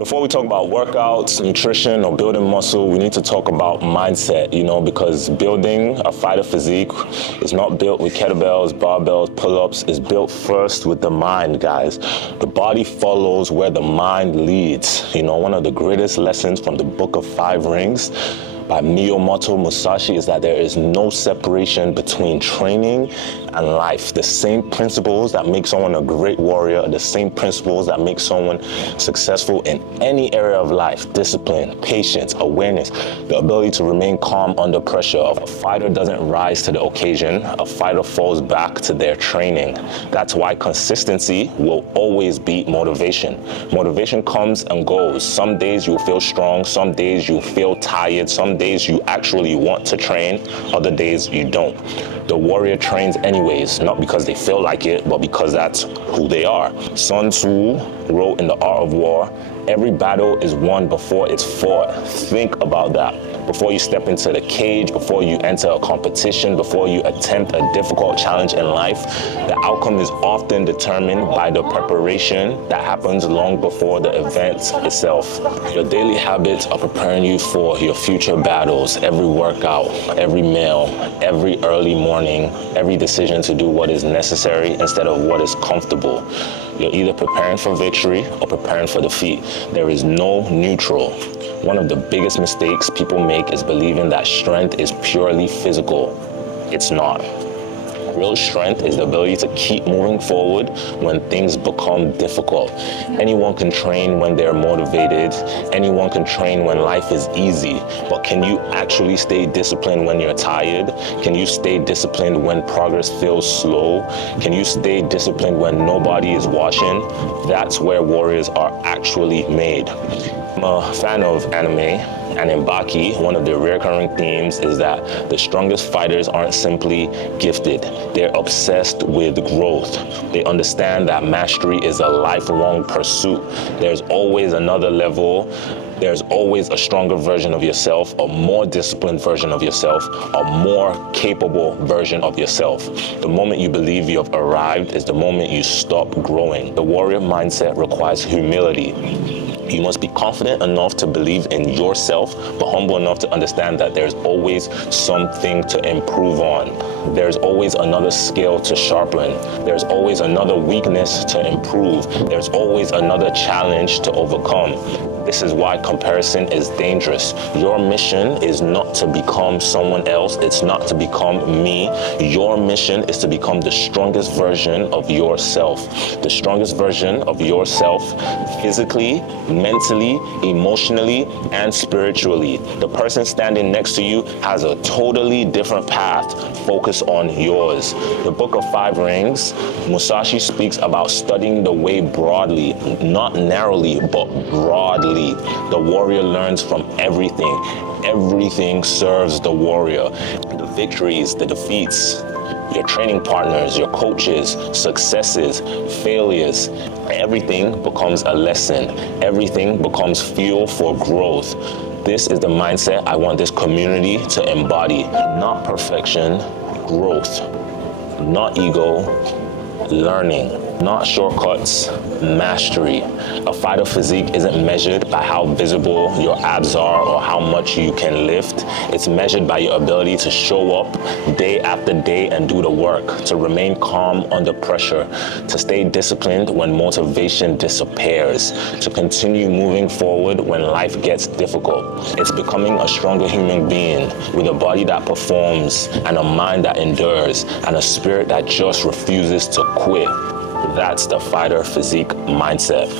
Before we talk about workouts, nutrition, or building muscle, we need to talk about mindset, because building a fighter physique is not built with kettlebells, barbells, pull-ups. It's built first with the mind, guys. The body follows where the mind leads. One of the greatest lessons from the Book of Five Rings by Miyamoto Musashi is that there is no separation between training and life. The same principles that make someone a great warrior, the same principles that make someone successful in any area of life: discipline, patience, awareness, the ability to remain calm under pressure. A fighter doesn't rise to the occasion. A fighter falls back to their training. That's why consistency will always beat motivation. Motivation comes and goes. Some days you'll feel strong, some days you feel tired, some days you actually want to train, other days you don't. The warrior trains anyways, not because they feel like it, but because that's who they are. Sun Tzu wrote in The Art of War, every battle is won before it's fought. Think about that. Before you step into the cage, before you enter a competition, before you attempt a difficult challenge in life, the outcome is often determined by the preparation that happens long before the event itself. Your daily habits are preparing you for your future battles. Every workout, every meal, every early morning, every decision to do what is necessary instead of what is comfortable. You're either preparing for victory or preparing for defeat. There is no neutral. One of the biggest mistakes people make is believing that strength is purely physical. It's not. Real strength is the ability to keep moving forward when things become difficult. Anyone can train when they're motivated. Anyone can train when life is easy. But can you actually stay disciplined when you're tired? Can you stay disciplined when progress feels slow? Can you stay disciplined when nobody is watching? That's where warriors are actually made. I'm a fan of anime, and in Baki, one of the recurring themes is that the strongest fighters aren't simply gifted, they're obsessed with growth. They understand that mastery is a lifelong pursuit. There's always another level. There's always a stronger version of yourself, a more disciplined version of yourself, a more capable version of yourself. The moment you believe you have arrived is the moment you stop growing. The warrior mindset requires humility. You must be confident enough to believe in yourself, but humble enough to understand that there's always something to improve on. There's always another skill to sharpen. There's always another weakness to improve. There's always another challenge to overcome. This is why comparison is dangerous. Your mission is not to become someone else. It's not to become me. Your mission is to become the strongest version of yourself. The strongest version of yourself physically, mentally, emotionally, and spiritually. The person standing next to you has a totally different path. Focus on yours. The Book of Five Rings, Musashi speaks about studying the way broadly, not narrowly, but broadly. The warrior learns from everything. Everything serves the warrior. The victories, the defeats, your training partners, your coaches, successes, failures, everything becomes a lesson. Everything becomes fuel for growth. This is the mindset I want this community to embody. Not perfection, growth. Not ego, learning. Not shortcuts, mastery. A fighter physique isn't measured by how visible your abs are or how much you can lift. It's measured by your ability to show up day after day and do the work, to remain calm under pressure, to stay disciplined when motivation disappears, to continue moving forward when life gets difficult. It's becoming a stronger human being with a body that performs and a mind that endures and a spirit that just refuses to quit. That's the fighter physique mindset.